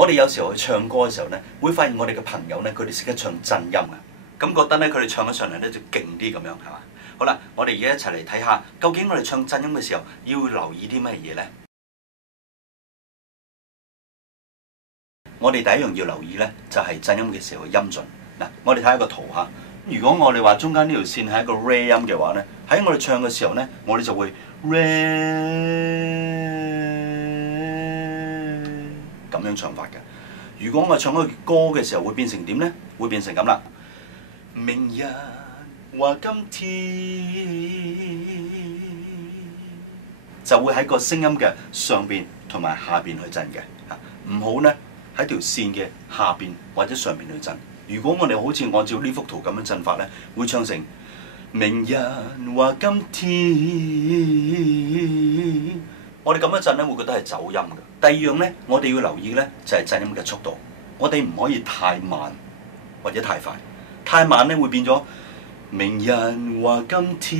我哋有時候去唱歌嘅時候咧，會發現我哋嘅朋友咧，佢哋識得唱真音啊，咁覺得咧佢哋唱起上嚟咧就勁啲咁樣，係嘛？好啦，我哋而家一齊嚟睇下，究竟我哋唱真音嘅時候要留意啲乜嘢咧？我哋第一樣要留意咧，就係真音嘅時候嘅音準。嗱，我哋睇下個圖嚇。如果我哋話中間呢條線係一個 re 音嘅話咧，喺我哋唱嘅時候咧，我哋就會 re 咁樣唱法嘅。如果我唱嗰個歌嘅時候，會變成點咧？會變成咁啦。明日話今天，就會喺個聲音嘅上邊同埋下邊去震嘅。唔好咧喺條線嘅下邊或者上邊去震。如果我哋好似按照呢幅圖咁樣震法咧，會唱成明日話今天。我哋咁樣震咧，會覺得係走音嘅。第二樣咧，我哋要留意咧，就係震音嘅速度。我哋唔可以太慢或者太快。太慢咧會變咗明日話今天，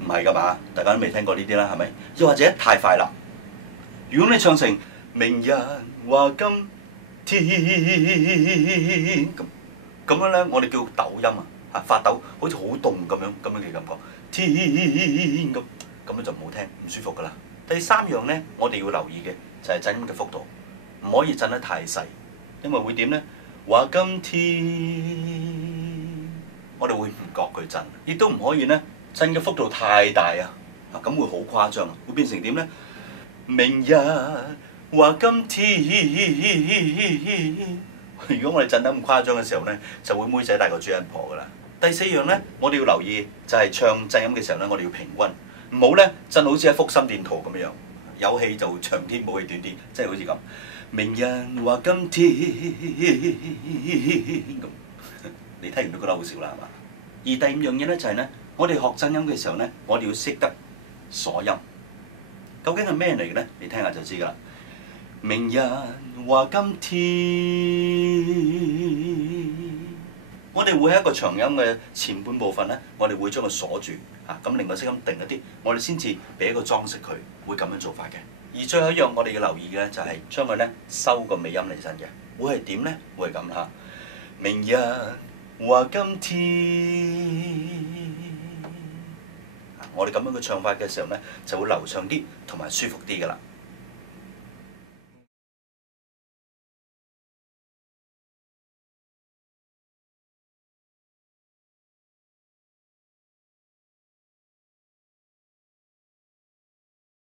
唔係㗎嘛？大家都未聽過呢啲啦，係咪？又或者太快啦。如果你唱成明日話今天咁樣咧，我哋叫抖音啊，發抖，好似好凍咁樣嘅感覺。天咁樣就唔好聽，唔舒服噶啦。第三樣咧，我哋要留意嘅就係震音嘅幅度，唔可以震得太細，因為會點咧？話今天，我哋會唔覺佢震，亦都唔可以咧震嘅幅度太大啊，咁會好誇張，會變成點咧？明日話今天，如果我哋震得咁誇張嘅時候咧，就會妹仔大過主人婆噶啦。第四樣咧，我哋要留意就係唱震音嘅時候咧，我哋要平均，唔好咧震好似一幅心電圖咁樣，有氣就長啲，冇氣短啲，即係好似咁。明日話今天咁，你聽完都覺得好笑啦，係嘛？而第五樣嘢咧就係咧，我哋學真音嘅時候咧，我哋要識得鎖音。究竟係咩嚟嘅咧？你聽下就知㗎啦。明日話今天，我哋會喺一個長音嘅前半部分咧，我哋會將佢鎖住，咁令個聲音定一啲，我哋先至俾一個裝飾佢，會咁樣做法嘅。而最後一樣我哋要留意嘅咧，就係將佢咧收個尾音嚟震嘅，會係點咧？會係咁嚇。明日話今天。我哋咁樣嘅唱法嘅時候咧，就會流暢啲同埋舒服啲㗎啦。